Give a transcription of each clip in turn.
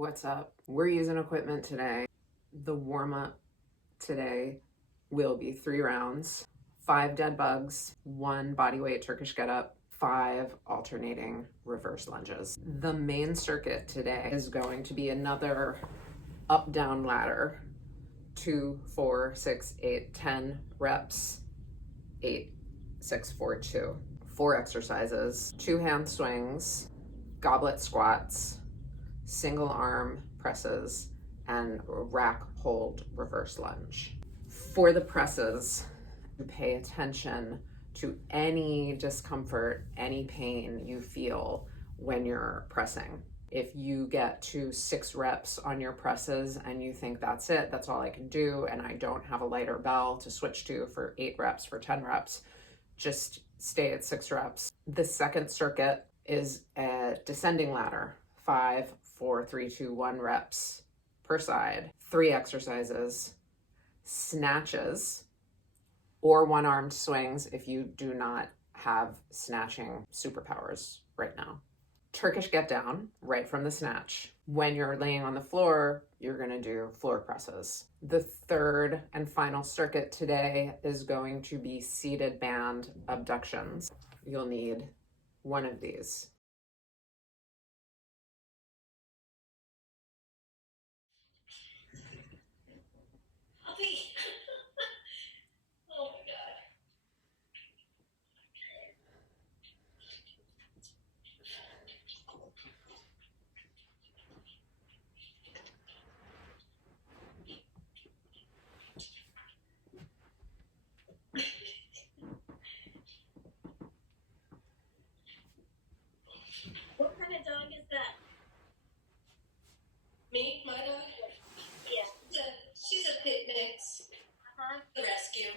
What's up? We're using equipment today. The warm-up today will be 3 rounds, 5 dead bugs, 1 bodyweight Turkish getup, 5 alternating reverse lunges. The main circuit today is going to be another up-down ladder, 2, 4, 6, 8, 10 reps, 8, 6, 4, 2. 4 exercises, 2 hand swings, goblet squats, single arm presses, and rack hold reverse lunge. For the presses, pay attention to any discomfort, any pain you feel when you're pressing. If you get to 6 reps on your presses and you think that's it, that's all I can do, and I don't have a lighter bell to switch to for 8 reps, for 10 reps, just stay at 6 reps. The second circuit is a descending ladder, 5, 4, 3, 2, 1 reps per side, 3 exercises, snatches, or one-armed swings if you do not have snatching superpowers right now. Turkish get down right from the snatch. When you're laying on the floor, you're gonna do floor presses. The third and final circuit today is going to be seated band abductions. You'll need one of these. What kind of dog is that? Me? My dog? Yeah. She's a pit mix. The rescue.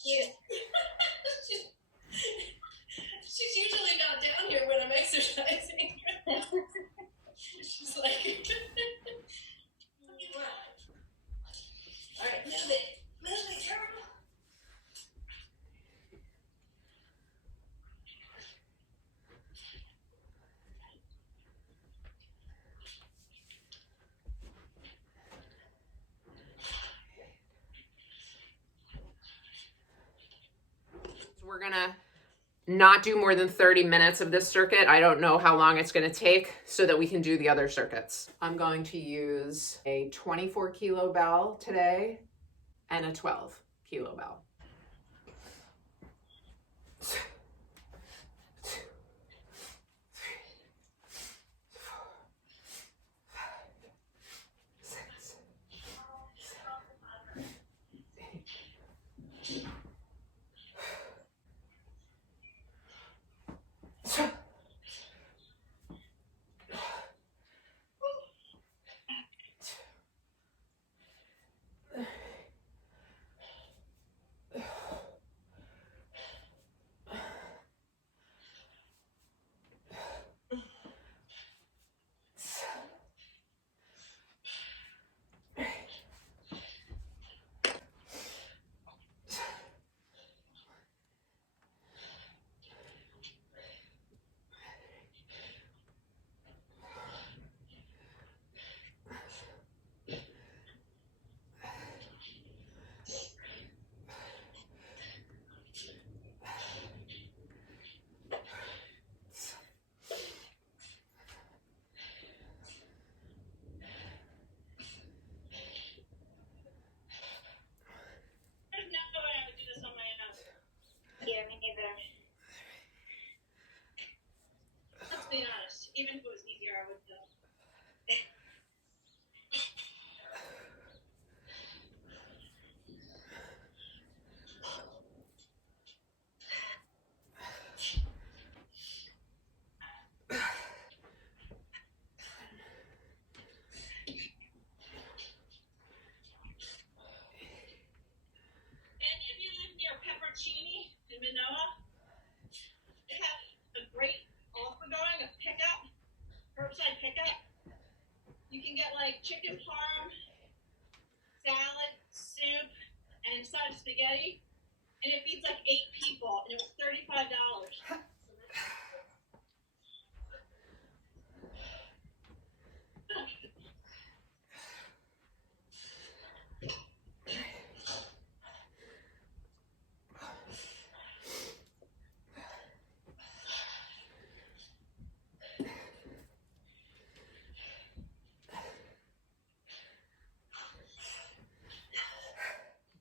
Cute. She's usually not down here when I'm exercising. She's like, all right, move it, girl. We're gonna not do more than 30 minutes of this circuit. I don't know how long it's gonna take so that we can do the other circuits. I'm going to use a 24 kilo bell today and a 12 kilo bell. Yeah, me neither. Let's be honest, even if it was easier, I would do. And if you live near Peppercini in Manoa, they have a great offer going, a pickup, curbside pickup. You can get like chicken parm, salad, soup, and a side of spaghetti, and it feeds like 8 people, and it was $35.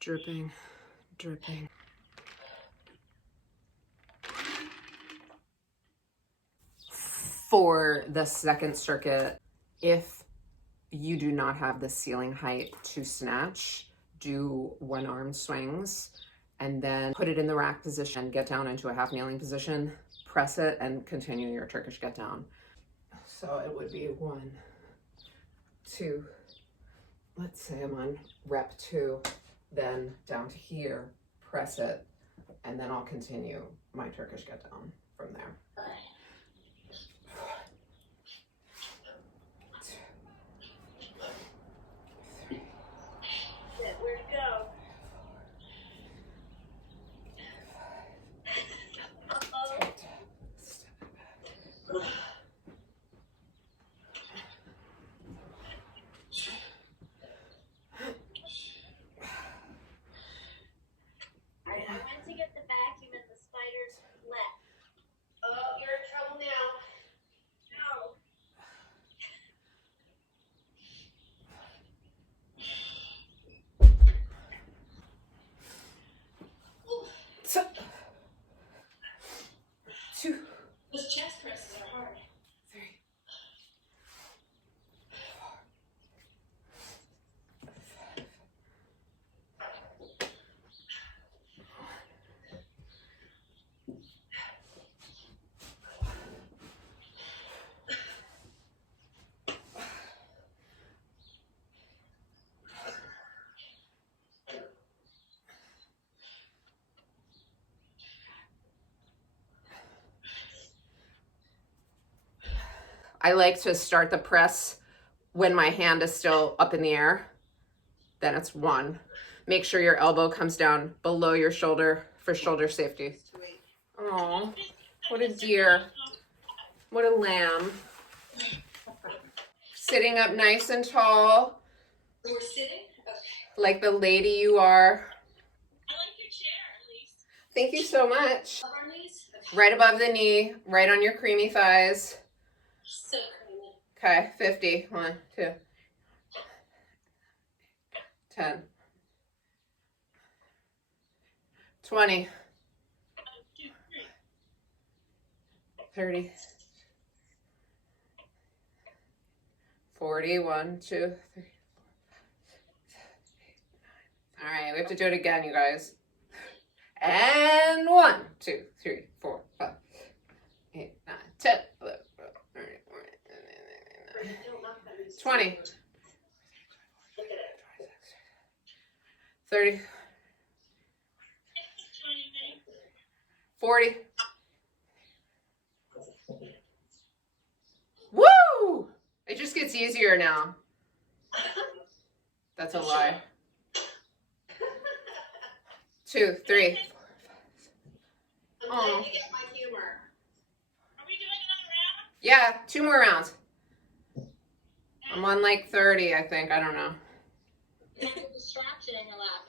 Dripping, dripping. For the second circuit, if you do not have the ceiling height to snatch, do one arm swings and then put it in the rack position, get down into a half kneeling position, press it, and continue your Turkish get down. So it would be 1, 2, let's say I'm on rep 2, then down to here, press it, and then I'll continue my Turkish get down from there. Where to go? I went to get the vacuum and the spiders left. Oh, you're in trouble now. No. So, 2, Those chest presses are hard. 3, I like to start the press when my hand is still up in the air. Then it's 1. Make sure your elbow comes down below your shoulder for shoulder safety. Oh, what a dear. What a lamb. Sitting up nice and tall, We're sitting? Okay. like the lady you are. I like your chair, at least. Thank you so much. Up our knees? Okay. Right above the knee, right on your creamy thighs. So creamy. Okay, 50. 1, 2, 10, 20, 1, 2, 3. 30, 40, 1, 2, 3, 4, 5, 6, 7, 8, 9. All right, we have to do it again, you guys. And 1, 2, 3, 4, 5, 8, 9, 10, 11, 12, 13, 14, 20, 30, 40. Woo! It just gets easier now. That's a lie. 2, 3. I'm Aw. trying to get my humor. Are we doing another round? Yeah, 2 more rounds. I'm on like 30, I think. I don't know. You have a distraction in your lap.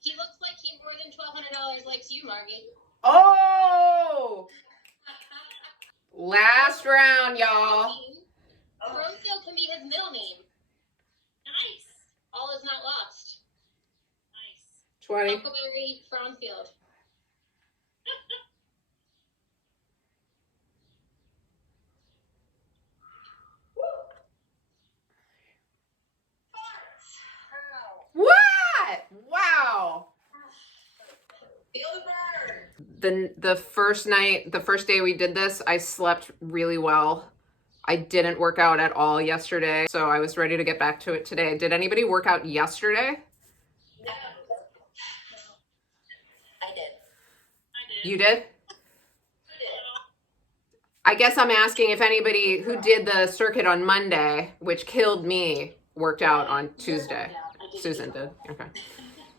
He looks like he more than $1,200 likes you, Margie. Oh! Last round, y'all. Rosedale can be his middle name. Nice. All is not lost. Nice. 20. Huckleberry Frownfield. What? Wow. Feel the burn. The first night, the first day we did this, I slept really well. I didn't work out at all yesterday, so I was ready to get back to it today. Did anybody work out yesterday? No. I did. You did? I guess I'm asking if anybody who did the circuit on Monday, which killed me, worked out on Tuesday. Susan did. Okay.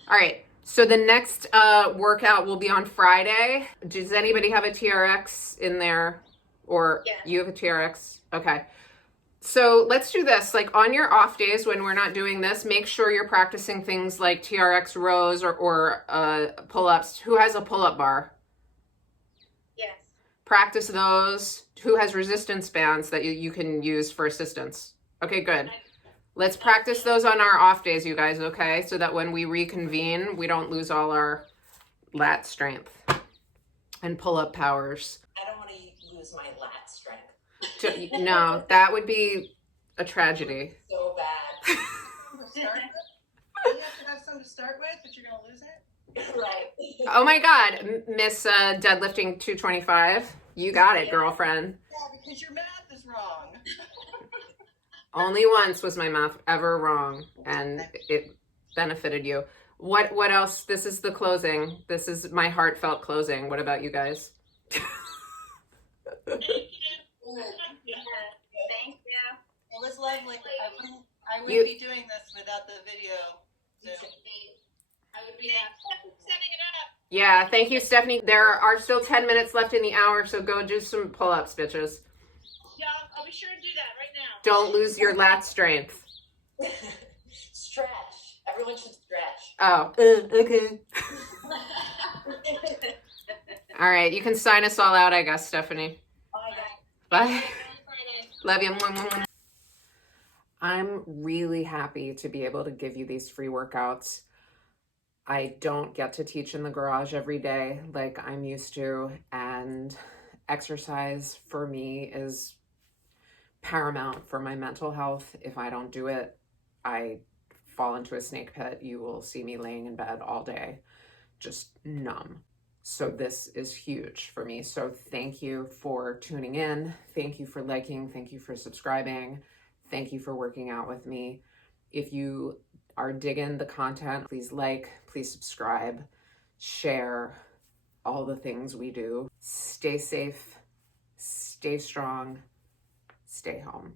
All right. So the next workout will be on Friday. Does anybody have a TRX in there? Or Yes. you have a TRX? Okay. So let's do this. Like on your off days when we're not doing this, make sure you're practicing things like TRX rows or pull-ups. Who has a pull-up bar? Yes. Practice those. Who has resistance bands that you can use for assistance? Okay, good. Let's practice those on our off days, you guys, okay? So that when we reconvene, we don't lose all our lat strength and pull-up powers. I don't want to lose my lat strength. No, that would be a tragedy. So bad. You have to have some to start with, but you're going to lose it? Right. Oh my God, Miss Deadlifting 225. You got it, girlfriend. Yeah, because your math is wrong. Only once was my math ever wrong, and it benefited you. What else? This is the closing. This is my heartfelt closing. What about you guys? Thank you. It was lovely. I wouldn't You- be doing this without the video. So. I would be Thanks for setting it up. Yeah, thank you, Stephanie. There are still 10 minutes left in the hour, so go do some pull-ups, bitches. Yeah, I'll be sure to do that right now. Don't lose your lat strength. Stretch. Everyone should stretch. Oh, okay. All right, you can sign us all out, I guess, Stephanie. Bye. Love you. Mwah, mwah, mwah. I'm really happy to be able to give you these free workouts. I don't get to teach in the garage every day like I'm used to, and exercise for me is paramount for my mental health. If I don't do it, I fall into a snake pit. You will see me laying in bed all day, just numb. So this is huge for me. So thank you for tuning in. Thank you for liking. Thank you for subscribing. Thank you for working out with me. If you are digging the content, please like, please subscribe, share all the things we do. Stay safe, stay strong, stay home.